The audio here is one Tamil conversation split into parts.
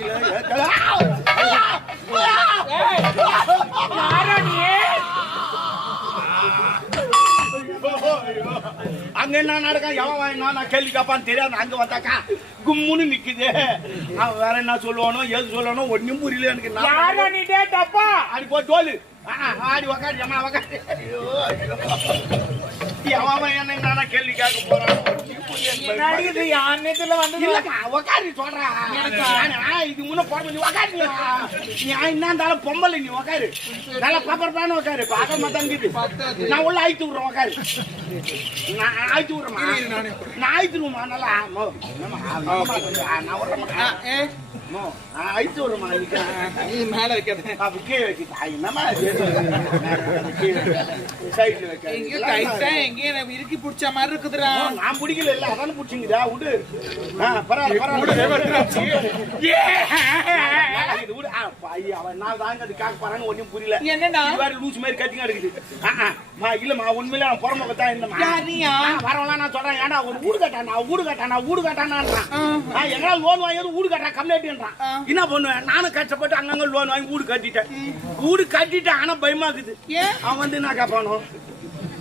முடியல. அங்க என்ன நடக்கும் எவன் நான் கேள்வி கேப்பான்னு தெரியாது. அங்க வந்தாக்கா கும்முன்னு நிக்குது. அவன் வேற என்ன சொல்லுவானோ எது சொல்லணும் ஒன்னும் புரியல எனக்கு. தப்பா அடி போ தோலு ஆடி உக்காடி அம்மா உக்காடி. அவன் என்ன கேள்வி கேட்க போறான் இது முன்ன போற உக்காரு. நீ என்ன இருந்தாலும் பொம்பளை நீ உக்காரு. நல்லா பாப்பரப்பான உக்காரு. பாக்க மாட்டாங்குது. நான் உள்ள ஆயிட்டு விடுறேன் உக்காரு. நான் ஆயிட்டு விடுறேமா நான் ஆயிட்டுருமா நல்லா நான் விடுறேன் ஐத்து வருமா மேல வைக்கிறது கீழே வைக்கிட்டா என்னமா சைட்ல வைக்க எங்கேயும் இறுக்கி பிடிச்ச மாதிரி இருக்குதுடா. நான் பிடிக்கல இல்ல அதான பிடிச்சிங்கடா விடு. ஒன்னும் புரியல என்னடா லூஸ் மாதிரி கட்டிங்க இருக்குது. இல்லம்மா உண்மையில நான் புறமுகத்தான் இருந்தேன். வரவெல்லாம் நான் சொல்றேன் ஏன்னா ஒரு ஊடு கட்டானா எங்களால லோன் வாங்கியது ஊடு கட்டா கம்ப்ளைண்ட் என்ன பண்ணுவேன். நானும் கஷ்டப்பட்டு அங்கங்க லோன் வாங்கி வீடு கட்டிட்டேன். ஆனா பயமாக்குது. அவன் வந்து நான் கேட்பானோ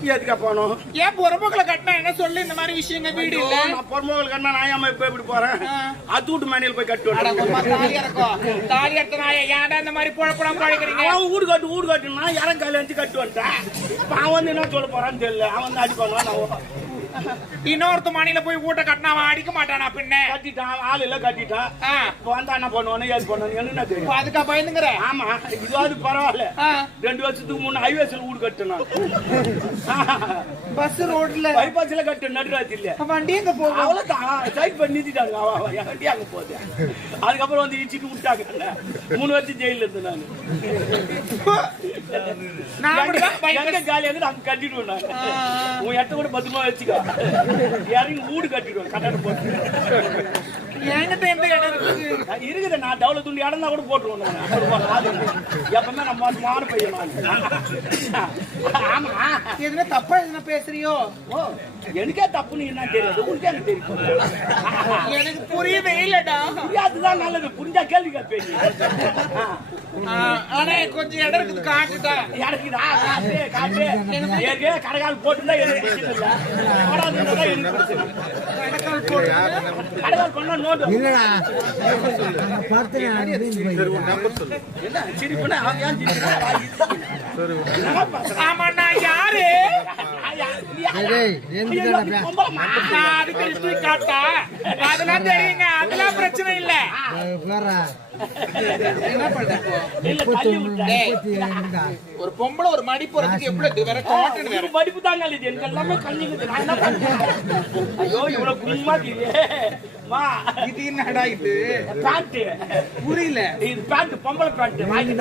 ஏத்துக்க போனோம். ஏன் பொறமோக்களை கட்டினா என்ன சொல்லு இந்த மாதிரி விஷயங்க வீடு இல்ல. நான் பொறமோக்கள் கட்டினா நான் ஏமா இப்ப எப்படி போறேன். அது வீட்டு மேனியில் போய் கட்டுவேன். தாலி எடுத்த நான் ஏன்டா இந்த மாதிரி பொழப்படம் பழகிறீங்க. அவன் வீடு கட்டுனா யாரும் கையில வச்சு கட்டு வந்துட்டேன். அவன் வந்து என்ன சொல்ல போறான்னு தெரியல. அவன் வந்து அடிப்பான். இன்னொருத்த மணில போய் வீட்டை கட்டினா அவன் அடிக்க மாட்டானா. பின்ன கட்டிட்டான் ஆள் இல்ல கட்டிட்டான். வந்தா என்ன பண்ணுவானு ஏது பண்ணுவானு என்ன தெரியும். அதுக்கா பயந்துங்கிற. ஆமா இதுவாது பரவாயில்ல. 2 வருஷத்துக்கு முன்ன ஹைவேஸ்ல வீடு கட்டணும். பஸ் ரோட்ல பைபாஸ்ல கட்டு நடுராத்தி இல்ல வண்டி எங்க போகும். அவ்வளவுதான் சைட் பண்ணி நிறுத்திட்டாங்க. வண்டி அங்க போகுது. அதுக்கப்புறம் வந்து இடிச்சிட்டு விட்டாங்க. 3 வருஷம் ஜெயில இருந்து நான் ஜாலியா இருந்து அங்க கட்டிடுவேன். உன் எட்ட கூட பத்திரமா வச்சுக்க. யாரையும் வீடு கட்டிடுவேன். கட்டணம் போட்டு இருக்குது. நான் டவுல துண்டி இடம்னா கூட போட்டுருவேன். எப்பவுமே நம்ம மாறு பையன். ஆமா எதுனா தப்பா எதுனா பேசுறியோ. எனக்கே தப்புன்னு என்ன தெரியாது. உனக்கு எனக்கு தெரியும். எனக்கு புரியவே இல்லடா. புரியாதுதான் நல்லது. புரிஞ்சா கேள்வி கேட்பேன். ஆனா கொஞ்சம் இடம் இருக்குது. காட்டுட்டா இடக்குதா காட்டு ஏற்கனவே கடைக்கால் போட்டுருந்தா எனக்கு பிரச்சனை இல்ல. கடைக்கால் பண்ணா நோட்டு இல்லடா. ஆமா நான் யாரு அதெல்லாம் தெரியுங்க. அதெல்லாம் பிரச்சனை இல்ல. ஒரு பொம்பளை ஒரு மடி போறதுக்கு எப்படி வேற காட்டன் வேற மடிப்பு தாங்க எனக்கு எல்லாமே கண்ணிக்கு. ஐயோ இவ்வளவு கும்மா மா இது என்னடா இது பேண்ட் புரியல. இது பேண்ட் பொம்பளை பேண்ட் வாங்கி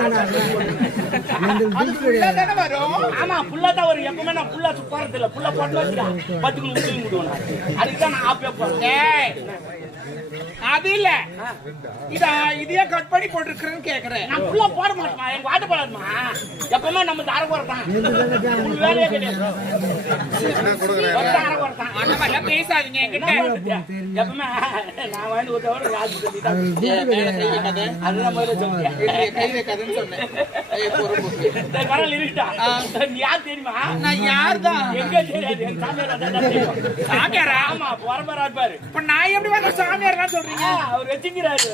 அது ஃபுல்லா தான வரும். ஆமா ஃபுல்லா தான் வரும். எப்பவுமே நான் ஃபுல்லா போறது இல்ல. ஃபுல்லா போட்டு வச்சா 10 கிலோ ஊத்தி விடுவேன். அதுக்கு தான் நான் ஆப்பே போறேன். அது இல்ல இதையே கட் பண்ணி போட்டுருக்கிறேன்னு கேக்குறேன். நான் ஃபுல்லா போட மாட்டேமா. எங்க வாட்ட போடாதுமா. எப்பவுமே நம்ம தார போறதான் வேலையே கிடையாது. அந்த மாதிரிலாம் பேசாதீங்க என்கிட்ட. எப்பவுமே நான் வாங்கி ஒரு தவிர ராஜு கட்டிட்டேன். அதுதான் முதல்ல சொன்னேன். கை வைக்காதுன்னு சொன்னேன். வரல இருக்கா. நீ யார் தெரியுமா? நான் யார் தான் எங்க தெரியாது. எங்க சாமியார் சாமியாரா? ஆமா போறமாரா இருப்பாரு. இப்ப நான் எப்படி வந்து சாமியார் சொல்றீங்க? அவர் வச்சுக்கிறாரு.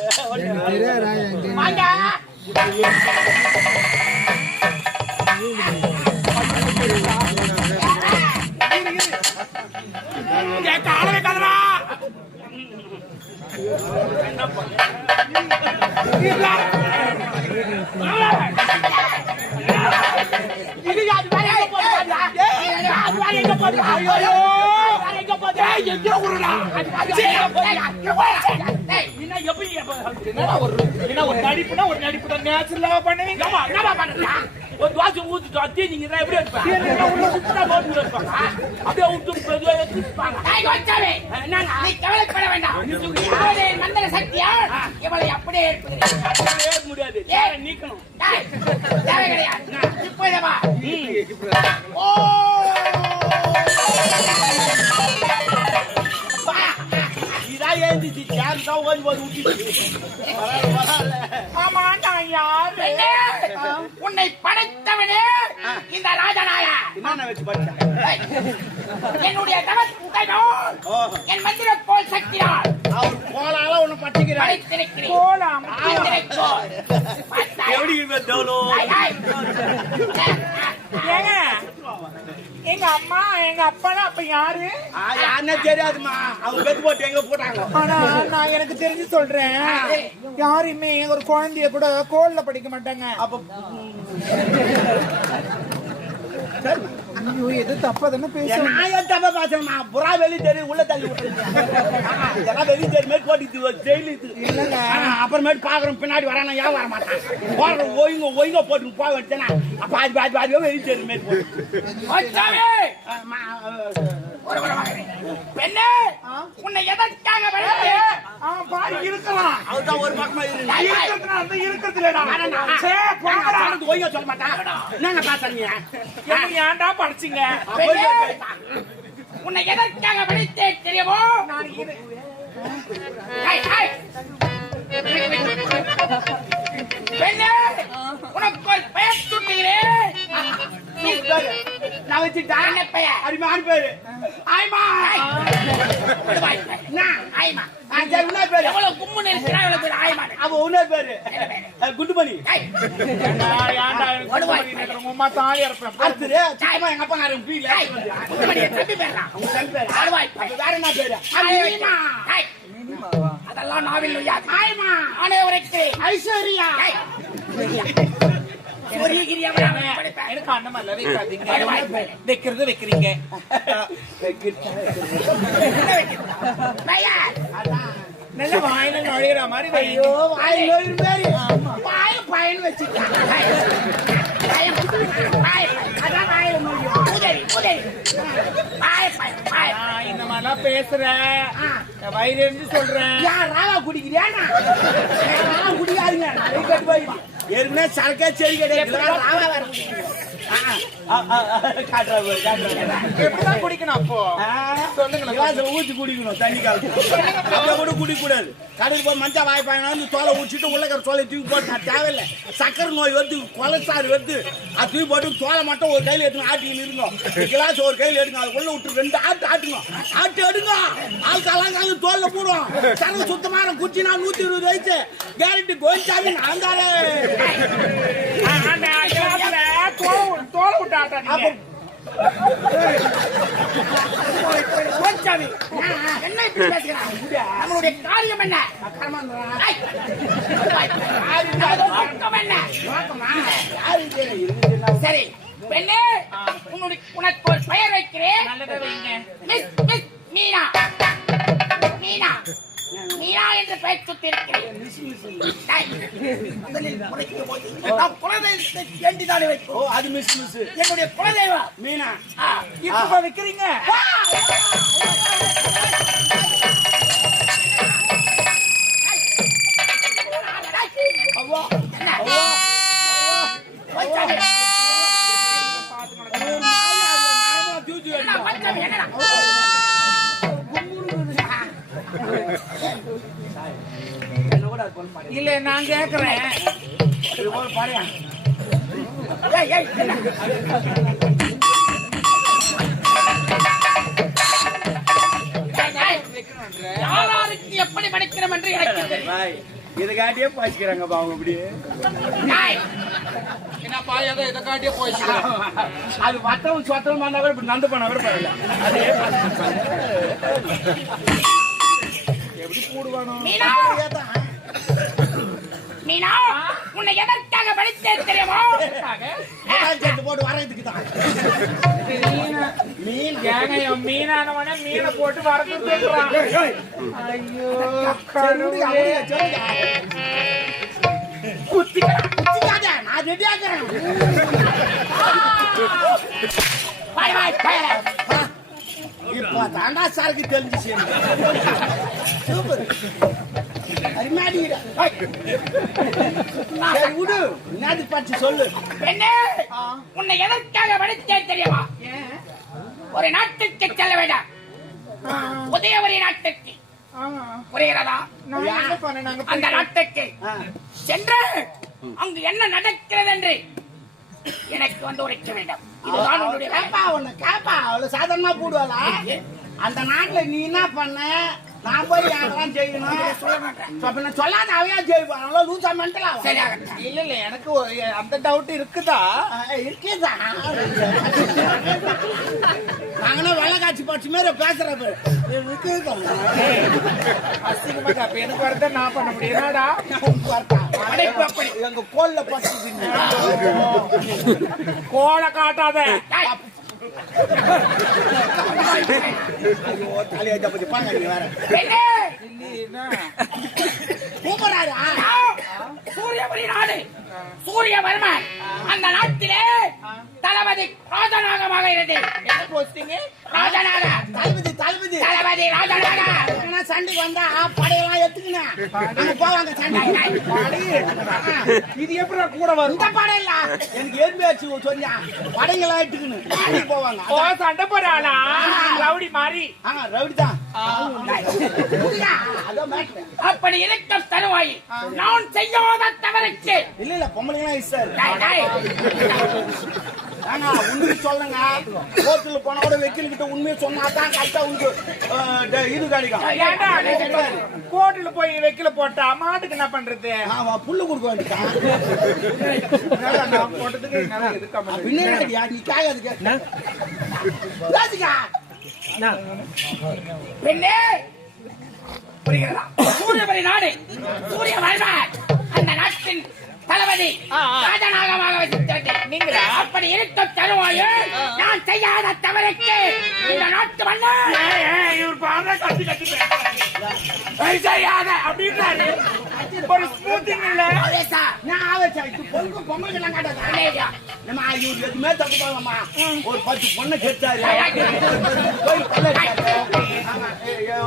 வாங்க காலவே கதரா என்ன பண்ண இது யாரு வேற எங்க போறா? அது வேற எங்க போறா? ஐயோ வேற எங்க போறா? எங்க ஊருடா? அது வேற என்ன எப்படி என்ன ஒரு நடிப்புனா ஒரு நடிப்பு தான் நேச்சுரலா பண்ணுவீங்க. ஆமா என்னமா பண்றீங்க? ஒரு தோசை ஊத்திட்டு அத்தி நீங்க எப்படி இருப்பீங்க? உள்ள சுத்தமா போட்டு இருப்பாங்க. அப்படியே ஊத்து பிரதுவா எடுத்துப்பாங்க. ஐய் கொச்சாவே என்னங்க நீ கவலைப்பட வேண்டாம். நீ மந்திர சக்தியா இவளை அப்படியே ஏற்க முடியாது. நீக்கணும். தேவை கிடையாது. இப்போதே வா. ஓ இதா ஏந்திச்சு யாரு தான் ஓடி போது ஊட்டிச்சு. ஆமா நான் யாரு? உன்னை படைத்தவனே இந்த ராஜநாயா. என்ன வச்சு படிச்சேன்? என்னுடைய தவத்தை என் மந்திர போல் சக்தியால் அவர் கோலால உன்னை பட்டிக்கிறார். கோலாம் எப்படி டவுலோ? ஏங்க எங்க அம்மா எங்க அப்பா அப்ப யாரு? யாருன்னே தெரியாதுமா. அவங்க பெத்து போட்டு எங்க போட்டாங்க. ஆனா நான் எனக்கு தெரிஞ்சு சொல்றேன், யாருமே ஒரு குழந்தைய கூட கோல்ல படிக்க மாட்டாங்க. அப்ப எது தப்பா தானே பேசுறேன்? நான் தப்பா பேசுறேன். புறா வெளியே தெரியும் உள்ள தள்ளி விட்டுருங்க. வெளியே தெரியுமே போட்டு ஜெயிலுக்கு இல்லங்க. அப்புறமேட்டு பாக்குறோம் பின்னாடி வரானா ஏன் வர மாட்டான் போற ஒய்ங்க போட்டு போக வச்சேன்னா பாதி பாதி பாதியோ வெளியே தெரியுமே பெண்ணே உன்னை எதற்காக இருக்கலாம்? அதுதான் ஒரு பக்கமா ஒய்ங்க சொல்ல மாட்டான். என்னங்க பாத்தீங்க? ஏன்டா படிச்சீங்க? உன்னை எதற்காக படித்தே தெரியுமோ? பெண்ணே உனக்கு ஒரு பெயர் சுட்டுகிறேன். நான் வச்சுட்டேன் பெயர் அரிமான பேரு ஆய்மா. எவ்வளவு கும்முன்னு இருக்கிறா எவ்வளவு பேர் ஆய்மா. அவ உன்ன பேரு குண்டுமணி. உமா தாலி இருப்பேன். எங்க அப்பா வேற என்ன பேரு? அதெல்லாம் நாவில் ஆனே உரைக்கு ஐஸ்வர்யா. எனக்கு அண்ணன் அல்ல வைக்கிறது வைக்கிறீங்க. நல்ல வாயில நுழையிற மாதிரி ஐயோ வாயில் வாய பயன் வச்சுட்டான். இந்த மாதிரிலாம் பேசுற வயிறு சொல்றேன். ராவா குடிக்கிறியா? குடிக்காதுங்க கட்டு போய் ஏற்கனவே சரக்கே செடி கிடையாது. எப்படிதான் குடிக்கணும்? அப்போ சொல்லுங்க. ஊற்றி குடிக்கணும் தண்ணி காலத்துல கூட குடிக்க கூடாது. கடையில் போய் மஞ்சள் வாய்ப்பாங்க தோலை ஊற்றிட்டு உள்ளக்கிற தோலை தூக்கி போட்டு தேவையில்லை. சக்கரை நோய் வருது, கொலஸ்ட்ரால் வருது. அது தூக்கி போட்டு தோலை மட்டும் ஒரு கையில் எடுத்துங்க ஆட்டின்னு இருந்தோம். கிளாஸ் ஒரு கையில் எடுங்க, அது உள்ள விட்டு 2 ஆட்டு ஆட்டுங்க. ஆட்டு எடுங்க ஆள் காலங்கால தோல்ல போடும். சரக்கு சுத்தமான குச்சி நான் 120 வயசு கேரண்டி கோயிச்சாமி நாங்காலே தோலை விட்டு ஆட்டாங்க. என்ன இப்படி பேசுகிறான்? நம்மளுடைய காரியம் என்ன? சரி பெண்ணே உனக்கு ஒரு பெயர் வைக்கிறேன். மீனா. மீனா மீனா என்று பெயர் சுத்தி இருக்கிறேன். குலதெய்வத்தை வைக்கும். அது மிஸ் மிஸ் என்னுடைய குலதெய்வம் மீனா. இப்ப வைக்கிறீங்க. இல்ல நான் கேக்குறேன். யாராருக்கு எப்படி மடிக்கிறோம் என்று எனக்கு இதை காட்டியே பாய்ச்சிக்கிறாங்க அவங்க அப்படியே. என்னப்பா இதை காட்டியே போயிடுச்சு. அது வட்டவும் சொத்தவும் வந்தா கூட இப்படி நந்து போனா கூட பரவாயில்ல. அதே எப்படி போடுவானோ. மீனா உன்னை எதற்காக படித்தே தெரியுமோ? போட்டு வரதுக்கு தான். மீனானவன மீனை போட்டு வரது. ஐயோ குத்திக்காத நான் ரெடி ஆகிறேன். இப்ப தாண்டா சாருக்கு தெரிஞ்சிச்சு. விடு என்னது பற்றி சொல்லு. என்ன உன்னை எதற்காக படித்தே தெரியுமா? ஒரு நாட்டுக்கு செல்ல வேண்டாம், உதயவரி நாட்டுக்கு. புரிகிறதா? நான் என்ன பண்ணேன்? நாங்க அந்த நாட்டுக்கு சென்று அங்கு என்ன நடக்கிறது என்று எனக்கு வந்து உரைக்க வேண்டும். இதுதான் உன்னுடைய கேப்பா ஒண்ணு கேப்பா அவ்வளவு சாதாரணமா போடுவாளா? அந்த நாட்டுல நீ என்ன பண்ண? நான் போய் யாரெல்லாம் செய்யணும் சொல்லாத அவையா செய்வாங்க. லூசா மென்டலா? சரியாகட்டும். இல்ல இல்ல எனக்கு அந்த டவுட் இருக்குதா? இருக்கேதா? நாங்கன்னா வெள்ளை காட்சி பாட்சி மாதிரி பேசுறது அசிங்கமா அப்ப எனக்கு வரத நான் பண்ண முடியும். என்னடா எங்க கோல்ல பட்டு கோலை காட்டாத. தலையாஜா பத்தி பாங்க நீ வேற கூப்பிடுறாரு. சூரியபுரி நாடு சூரியவர்மன் அந்த நாட்டிலே தளபதி ராஜநாகமாக இருந்தது. ராஜநாக தளபதி தளபதி தளபதி ராஜநாக சண்டைக்கு வந்தா படையெல்லாம் எடுத்துக்கினேன் அங்க போவாங்க சண்டை. இது எப்படி கூட வரும்? இந்த படம் இல்ல எனக்கு ஏற்பாச்சு சொன்னா படையெல்லாம் எடுத்துக்கணும் போவாங்க. சண்டை போறாளா ரவுடி மாறி? ரவுடி தான். அப்படி இருக்கும் தருவாயில் நான் செய்யாத தவறுக்கு இல்ல இல்ல பொம்பளைங்களா சார் உண்மையை சொல்லுங்க. கோர்ட்டுல போனா கூட வெக்கில் கிட்ட உண்மையை சொன்னாதான் கரெக்டா உனக்கு இது கிடைக்கும். கோர்ட்டுல போய் வெக்கில போட்டா மாட்டுக்கு என்ன பண்றது? ஆமா புல்லு கொடுக்க வேண்டியதான். போட்டதுக்கு பின்னாடி நீ காயாது பெண்ணே புரிகிறதா? சூரியபுரி நாடு சூரியவர்மன் அந்த நாட்டின் தளபதி ராஜநாகமாக வசிக்கிறது. நீங்கள் அப்படி இருக்கும் தருவாயில் நான் செய்யாத தவறுக்கு இந்த நாட்டு மன்னர் இவர் பாத கட்டி கட்டி செய்யாத அப்படின்றாரு. ஒரு ஸ்மூத்திங் இல்ல நான் ஆவச்சு பொங்கலுக்கு எல்லாம் காட்டாதா? நம்ம இவர் எதுவுமே தப்பு பண்ணலாமா? ஒரு 10 பொண்ணை கெட்டாரு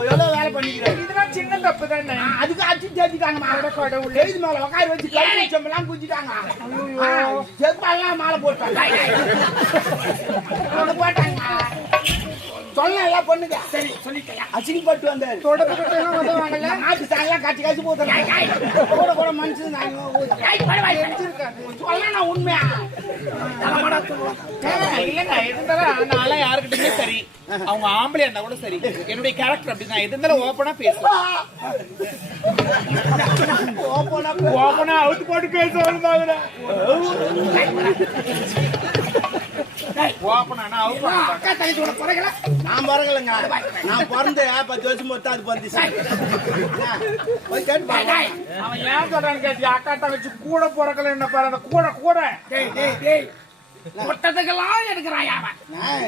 எவ்வளவு வேலை பண்ணிக்கிறாரு. இதெல்லாம் சின்ன தப்பு தானே. அதுக்கு அச்சு தேடிட்டாங்கம்மா. எழுதி மேல உட்கார வச்சு கல்விச்சம்பெல்லாம் குஞ்சிட்டாங்க. செருப்பாலாம் மாலை போட்டாங்க போட்டாங்க. சொல்ல எல்லாம் பண்ணுங்க. சரி சொல்லிட்டேன். அசிங்கப்பட்டு வந்தாரு. தொடர்பு நாட்டு சாயெல்லாம் காட்சி காட்சி போதும் கூட கூட மனுஷன் சொல்ல நான் உண்மையா இல்லங்க. இருந்தாலும் நான் யாருக்கிட்டயுமே சரி, அவங்க ஆம்பளை இருந்தா கூட சரி, என்னுடைய கேரக்டர் அப்படிதான். எது இருந்தாலும் ஓப்பனா பேசுவேன். ஓப்பனா அவுத்து போட்டு பேசுவாங்க. அக்கா தங்கச்சியோட பிறகுல நான் பிறகுலங்க. நான் பிறந்த 10 வருஷம் மொத்தம் அது பிறந்துச்சு. அவன் ஏன் சொல்றான்னு கேட்டியா? அக்கா தங்கச்சி கூட பிறக்கல என்ன பாரு. கூட கூட தொட்டதுக்கெல்லாம் எடுக்கிறான் அவன்.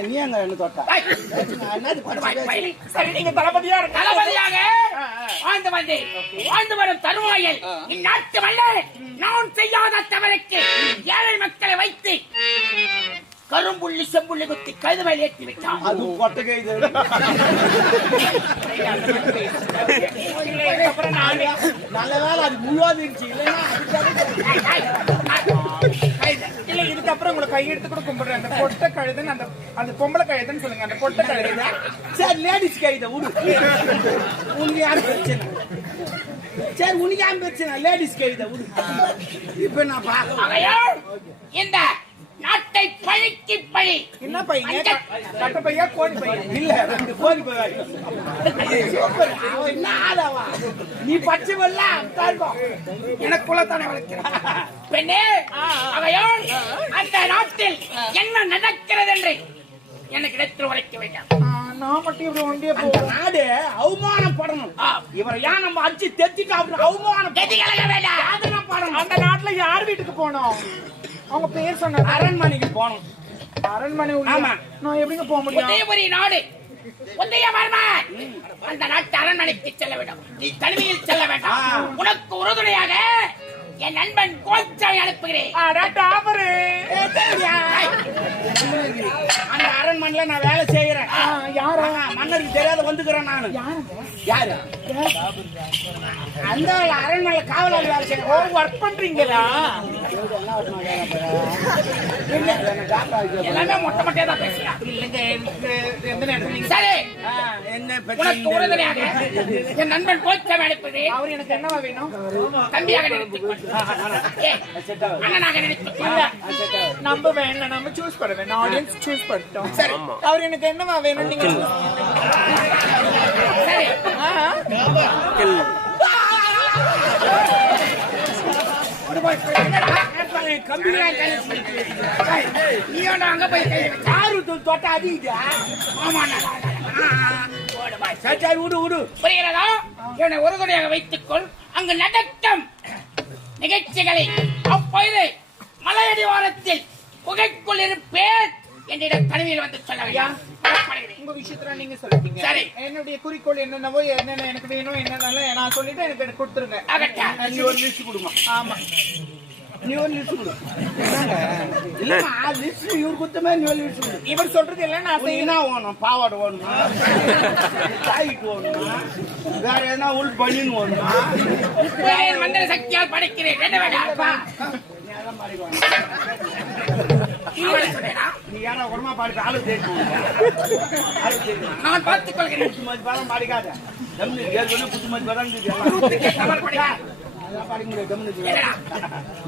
நீ அங்க என்ன தொட்டா? சரி, நீங்க தளபதியா இருக்க. தளபதியாக வாழ்ந்து வரும் தருவாயில் இந்நாட்டு மன்னர் நான் செய்யாத தவறுக்கு ஏழை மக்களை வைத்து கரும்புள்ளி செம்புள்ளி குத்தி கழுது மேல் ஏற்றி விட்டான். அது கொட்டகை இது. நல்ல வேலை அது முழுவாது இருந்துச்சு. இல்ல இதுக்கப்புறம் உங்களை கையெடுத்து கூட கும்பிடுறேன். அந்த பொட்டை கழுதுன்னு அந்த பொம்பளை கழுதுன்னு சொல்லுங்க. அந்த பொட்டை கழுது சரி லேடிஸ் கைத விடு. உனக்கு யாரு பிரச்சனை? சரி உனக்கு யாரும் பிரச்சனை? லேடிஸ் கைத விடு. இப்ப நான் பாக்கிறேன் இந்த நாட்டை பழிக்கு பழி. என்ன பையன்? கட்ட பையா கோழி பையன்? இல்ல 2 கோழி பையன். சூப்பர். அவன் என்ன ஆளவா? நீ பச்சை வெள்ள எனக்குள்ள தானே வளர்க்கிறான். பெண்ணே அவையோள் அந்த நாட்டில் என்ன நடக்கிறது என்று எனக்கு இடத்தில் உரைக்க வேண்டாம். நான் மட்டும் இப்படி ஒண்டியே அந்த நாடு அவமானப்படணும். இவரை ஏன் நம்ம அடிச்சு தெத்திட்டா அவமானம் வேண்டாம். அந்த நாட்டுல யார் வீட்டுக்கு போனோம்? அவங்க பேர் சொன்ன அரண்மனைக்கு போனோம். அரண்மனை? ஆமா. நான் எப்படிங்க போக முடியும்? உதயபுரி நாடு உதயவர்மன் அந்த நாட்டு அரண்மனைக்கு செல்ல வேண்டும். நீ தனிமையில் செல்ல வேண்டாம். உனக்கு உறுதுணையாக என் நண்பன் கோச்சாவை அனுப்புகிறேன். அந்த அரண்மனையில நான் வேலை செய்யறேன். யாரா? மன்னருக்கு தெரியாத வந்துக்கிறேன் நானு. யாரு? அந்த அரண்மனையில காவலாளி வேலை செய்யறேன். ஒர்க் பண்றீங்களா? எல்லாமே மொட்டை மொட்டையா தான் பேசுறா. இல்லைங்க எந்த நேரத்துல நீங்க சரி, என்ன உனக்கு உறுதுணையாக என் நண்பன் கோச்சம் அழைப்பது அவர் எனக்கு என்னவா வேணும்? தம்பியாக நினைத்துக்கொள். ஏய், அண்ணனாக நினைத்துக்கொள். நம்ம வேணும், நம்ம சூஸ் பண்ண வேணும். ஆடியன்ஸ் சூஸ் பண்ணிட்டோம். சரி, அவர் எனக்கு என்னவா வேணும் நீங்க choose பண்ணுங்க. சரி, நீ வேண்டா அங்க போய் கை வை. தொட்டா அதிக ஆமாண்ணா. சரி விடு விடு. புரிகிறதா? என்னை உறுதுணையாக வைத்துக்கொள். அங்கு நடக்கும் நிகழ்ச்சிகளை அப்பொழுது மலையடிவாரத்தில் புகைக்குள் இருப்பேன் என்னிடம் தனிமையில் வந்து சொல்ல வேண்டும். உங்க விஷயத்துல நீங்க சொல்லிட்டீங்க. சரி. என்னுடைய குறிக்கோள் என்னென்னவோ என்னென்ன எனக்கு வேணும் என்னென்ன நான் சொல்லிட்டு எனக்கு கொடுத்துருங்க. ஆகட்டா. நீ ஒரு லிஸ்ட் கொடுமா. ஆமா, நீ ஒரு லிஸ்ட் கொடு. இல்லம்மா லிஸ்ட் இவர் குத்தமே நீ ஒரு லிஸ்ட் கொடு. இவர் சொல்றது எல்லாம் நான் உனக்கு என்ன வேணும்? பாவாடை வேணுமா? டாய்ட் வேணுமா? வேற என்ன உள் பனியன் வேணுமா? என் மந்திர சக்தியால் படைக்கிறேன். என்ன வேண்டாம்? நீ யாரா உரமா பாடிட்டு ஆளு தேய்க்கணும். ஆளு தேய்க்கணும். நான் பார்த்துக் கொள்கிறேன். புத்து மாதிரி பாடம் பாடிக்காத. தம்பி ஏற்கனவே புத்து மாதிரி பாடம்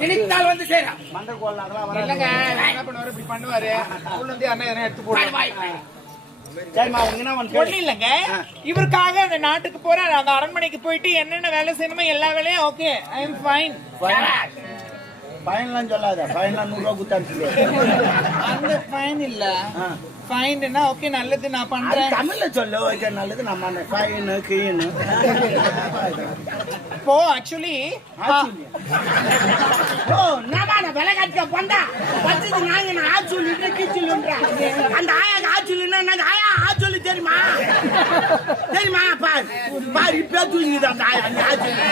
நினைத்தால் வந்து சேரா. மண்டகோல் அதெல்லாம் இல்லங்க, வராது. என்ன பண்ணுவாரு இப்படி பண்ணுவாரு. உள்ள இருந்து யாரா எதனா எடுத்து போடுவாங்க. சரிம்மா உங்க என்ன ஒண்ணு ஒன்று இல்லங்க, இவருக்காக அந்த நாட்டுக்கு போறேன். அந்த அரண்மனைக்கு போயிட்டு என்னென்ன வேலை செய்யணுமோ எல்லா வேலையும் ஓகே. I am fine. பயன்லாம் சொல்லாத. பயன்லாம் 100 ரூபா குத்தாச்சு. அந்த ஃபைன் இல்ல, ஃபைன்னா ஓகே நல்லது நான் பண்றேன். தமிழ்ல சொல்லு. ஓகே நல்லது. நம்ம ஃபைனு கீனு இப்போ ஆக்சுவலி ஓ நாம விலை கட்ட பொண்டா வச்சது நாங்க நான் ஆச்சொல்லிட்டு கீச்சொல்லுன்றேன். அந்த ஆயாக்கு ஆச்சொல்லுன்னா என்ன? ஆயா ஆச்சொல்லி தெரியுமா? தெரியுமா? பாரு பாரு இப்ப தூங்கிது அந்த ஆயா. அந்த ஆச்சொல்லி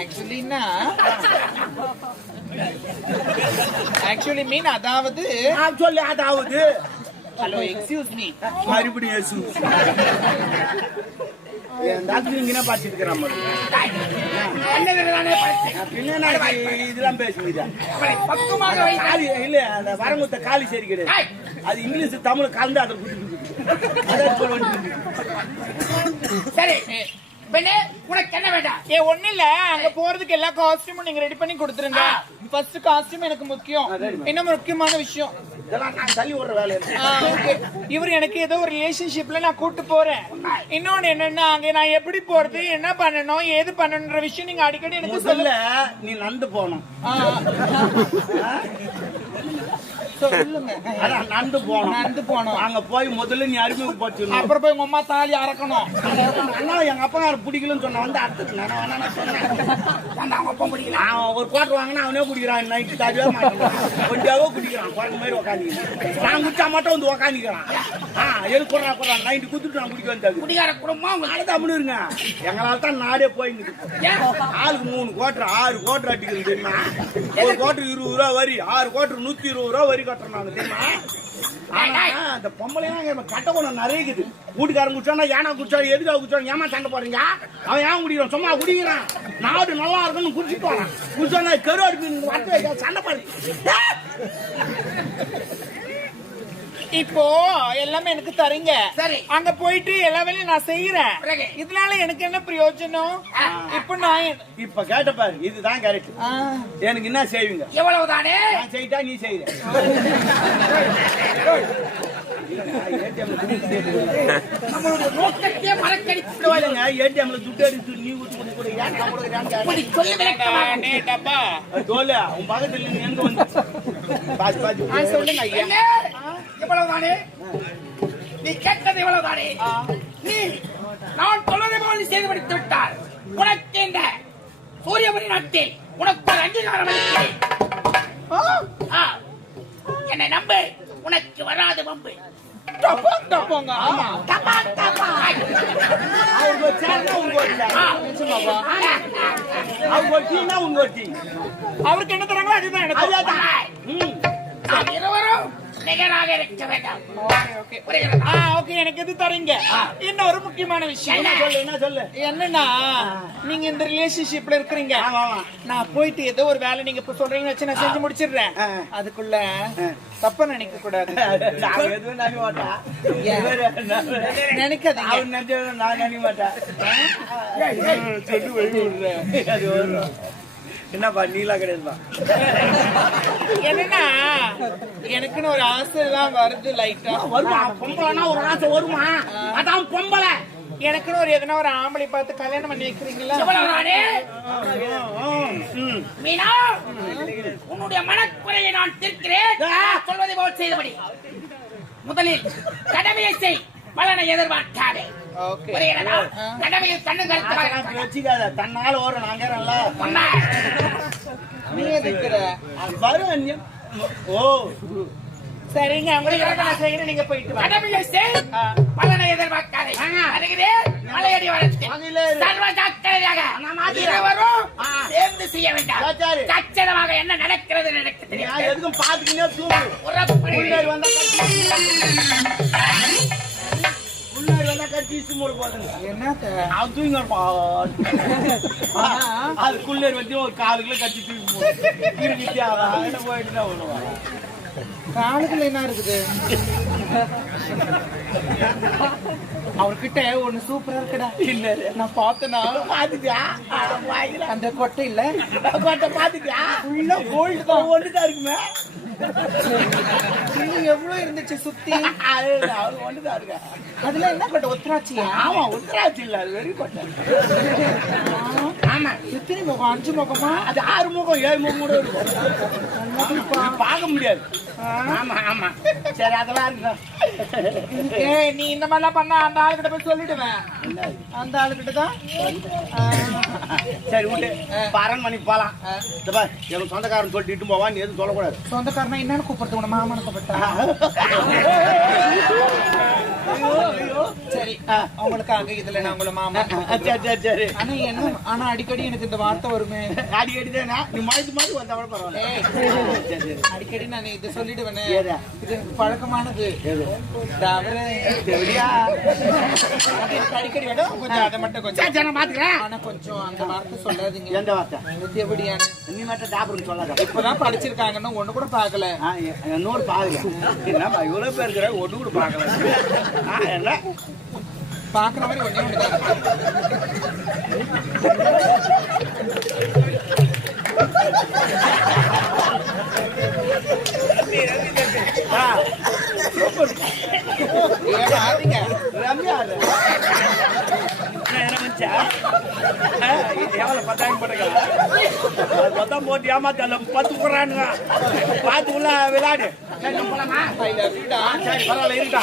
ஆக்சுவலினா ஆக்சுவலி மீன் அதாவது சொல்லு. அதாவது ஹலோ எக்ஸ்கியூஸ் மீ, மறுபடியும் ஏசு இங்கே பார்த்துட்டு இருக்கிறான். இதெல்லாம் பேசுங்க. பக்குவமாக வை. காலி இல்ல அந்த வரங்குத்த காலி சரி கிடையாது. அது இங்கிலீஷ் தமிழ் கலந்து அதை சரி, பெண்ணே உனக்கு என்ன வேண்டாம்? ஒண்ணு இல்ல, அங்க போறதுக்கு எல்லா காஸ்டியூமும் நீங்க ரெடி பண்ணி கொடுத்துருங்க. ஃபர்ஸ்ட் காஸ்டியூம் எனக்கு முக்கியம். இன்னும் முக்கியமான விஷயம், இதெல்லாம் நான் தள்ளி விடுற வேலை. இவர் எனக்கு ஏதோ ஒரு ரிலேஷன்ஷிப்ல நான் கூட்டு போறேன். இன்னொன்னு என்னன்னா, அங்க நான் எப்படி போறது, என்ன பண்ணணும், ஏது பண்ணணும்ன்ற விஷயம் நீங்க அடிக்கடி எனக்கு சொல்ல. நீ நந்து போகணும். சொல்லுங்க. நந்து போனோம். அங்க போய் முதல்ல நீ அறிமுகப்படுத்த. அப்புறம் போய் உங்க அம்மா தாலி அறக்கணும். அண்ணா எங்க அப்பா பிடிக்கலன்னு சொன்ன வந்து அடுத்து அவங்க அப்பா பிடிக்கல. அவன் ஒரு குவார்டர் வாங்கினா அவனே குடிக்கிறான். நைட்டு தாடியோ மாட்டேன் கொஞ்சாவோ குடிக்கிறான். குறைஞ்ச மாதிரி உட்காந்துக்கிறான். நான் குடிச்சா மட்டும் வந்து உட்காந்துக்கிறான். எது குறான் நைட்டு குத்துட்டு நான் குடிக்க வந்தாங்க. குடிகார குடும்பம் தமிழ் இருங்க. எங்களால தான் நாடே போயிங்க. ஆளுக்கு 3 குவார்டர் 6 குவார்டர் அடிக்கிறது தெரியுமா? ஒரு குவார்டர் 20 ரூபா வரி, 6 குவார்டர் 120 ரூபா வரி கட்டுறாங்க தெரியுமா? அந்த பொம்பளைங்க கட்ட கொண்டு நிறையக்குது. வீட்டுக்காரன் குடிச்சா ஏனா குடிச்சா எதுக்காக குடிச்சா ஏமா சண்டை போறீங்க? அவன் ஏன் குடிக்கிறான்? சும்மா குடிக்கிறான். நாடு நல்லா இருக்குன்னு குடிச்சிட்டு போறான். குடிச்சா கரு அடிப்பு சண்டை போறீங்க. இப்போ எல்லாமே எனக்கு தரீங்க. சரி. அங்க போயிட்டு எல்லா வேலையும் நான் செய்யறேன். இதனால எனக்கு என்ன பிரயோஜனம்? இப்ப நான் இப்ப கேட்ட பாரு, இதுதான் கரெக்ட். எனக்கு என்ன செய்வீங்க? எவ்வளவுதானே நான் செய்தா நீ செய்த. நம்மளுடைய நோக்கத்தையே மறக்கடிச்சுடுவாங்க. ஏடிஎம்ல துட்டு எடுத்து நீ ஊத்து கூட ஏன் இப்படி சொல்லி விளக்கமாக டப்பா தோல உன் பக்கத்துல நீ எங்க வந்து பாஸ் பாஸ் சொல்லுங்க ஐயா. எவ்வளவுதானே நீ கேட்டது? எவ்வளவுதானே நீ நான் சொல்வதை போல் நீ செய்து முடித்து விட்டால் உனக்கு இந்த சூரியபுரி நாட்டில் உனக்கு ஒரு அங்கீகாரம் அளிக்கிறேன். என்னை நம்பு, உனக்கு வராது வம்பு. டப்பாங்க. ஆமா. அவங்க சேர்ந்தா உங்க அவங்க டீனா உங்க டீ. அவருக்கு என்ன தராங்களோ அதுதான் எனக்கு. நாம் இருவரும் நிகராக இருக்க வேண்டாம். ஓகே புரிகிறதா? ஓகே எனக்கு எது தரீங்க? இன்னொரு முக்கியமான விஷயம் என்ன சொல்லு என்னன்னா நீங்க இந்த ரிலேஷன்ஷிப்ல இருக்கிறீங்க. ஆமா ஆமா நான் போயிட்டு ஏதோ ஒரு வேலை நீங்க இப்ப சொல்றீங்கன்னு வச்சு நான் செஞ்சு முடிச்சிடுறேன். அதுக்குள்ள தப்பா நினைக்க கூடாது. நான் எதுவும் நினைக்க மாட்டேன். நினைக்காதீங்க. அவன் நினைச்சது நான் நினைக்க மாட்டேன். சொல்லி வெளியே விடுறேன். அது வரும். என்னப்பா நீலா கிடையாதுப்பா. என்னன்னா எனக்குன்னு ஒரு ஆசை எல்லாம் வருது லைட்டா. வருமா? பொம்பளைனா ஒரு ஆசை வருமா? அதான் பொம்பளை. எனக்குன்னு ஒரு எதனா ஒரு ஆம்பளை பார்த்து கல்யாணம் பண்ணி வைக்கிறீங்களா? சிவலவரானே, மீனா, உன்னுடைய மனக்குறையை நான் தீர்க்கிறேன். நான் சொல்வதை போல் செய்தபடி முதலில் கடமையை செய், பலனை எதிர்பார்க்காதே. ஓகே புரிகிறதா? கடமையை கண்ணு கருத்து வச்சுக்காத. தன்னால வரும். நாங்கிறல்ல நீ எதுக்குற? வரும். ஓ சரிங்க, உங்களுக்கு நான் செய்யறேன். நீங்க போயிட்டு வாங்க. கடமையை செய், பலனை எதிர்பார்க்காதே. வருகிறேன், மலையடி வரத்து சர்வ ஜாக்கிரதையாக இருவரும் சேர்ந்து செய்ய வேண்டாம். கச்சிதமாக என்ன நடக்கிறது எனக்கு தெரியாது. எதுக்கும் பாத்துக்கினே தூங்கு. முன்னாடி வந்தா கட்சி சும்மா போதுங்க. என்னத்த அவன் தூங்கி அதுக்குள்ளே வச்சு ஒரு 4 கிலோ கட்சி தூக்கி போயிட்டு தான் ஒண்ணுவாங்க. காலுக்குள்ள என்ன இருக்குது? அவர்கிட்ட ஒண்ணு சூப்பரா இருக்குடா. நான் பார்த்தனா பாத்துட்டியா? அந்த கொட்டை இல்ல, கொட்டை பாத்துட்டியா? ஃபுல்லா கோல்டு தான். ஒண்ணுதான் இருக்குமே. இன்னும் எவ்வளவு இருந்துச்சு சுத்தி? அது ஒண்ணுதான் இருக்கு. அதுல என்ன கொட்டை? ஒத்தராட்சியா? ஆமா உத்தராட்சி இல்ல, அது வெறி கொட்டை. ஆமா. எத்தனை முகம்? 5 முகமா? அது 6 முகம் 7 முகம் கூட இருக்கும். பார்க்க முடியாது. ஆமா ஆமா. சரி அதெல்லாம் இருக்கு. நீ இந்த மாதிரிலாம் பண்ணா அந்த ஆளுகிட்ட போய் சொல்லிடுவேன். அந்த ஆளுகிட்ட தான். சரி விட்டு அரண்மனை போலாம். எங்க சொந்தக்காரன் சொல்லிட்டு போவா, நீ எதுவும் சொல்லக்கூடாது. சொந்தக்காரனா என்னன்னு கூப்பிடுறது? உன மாமனை கூப்பிட்டா? சரி, அவங்களுக்காக இதுல நான் உங்களை மாமா. சரி ஆனா என்ன, ஆனா அடிக்கடி எனக்கு இந்த வார்த்தை வருமே. அடிக்கடி தானே நீ மாதிரி வந்தா கூட பரவாயில்ல. அடிக்கடி நான் இதை சொல்லிடுவேன். இது எனக்கு பழக்கமானது. அடிக்கடி வேணும். கொஞ்சம் அதை மட்டும் கொஞ்சம் பாத்துக்கிறேன். ஆனா கொஞ்சம் அந்த வார்த்தை சொல்லாதீங்க. எந்த வார்த்தை? எப்படியான நீ மட்டும் டாபுன்னு சொல்லாத. இப்பதான் படிச்சிருக்காங்கன்னு ஒண்ணு கூட பாக்கல. என்னோட பாக்கல. என்னப்பா இவ்வளவு பேர் இருக்கிற ஒண்ணு கூட பாக்கல. என்ன பாக்குற மாதிரி ஒண்ணே ஒண்ணுதான். ரம்யா எவ்வளவு 10,000 போட்டுக்க போட்டு ஏமாத்தல 10 போடுறானுங்க. பார்த்து உள்ள விளையாடு. சரி பரவாயில்ல இருக்கா.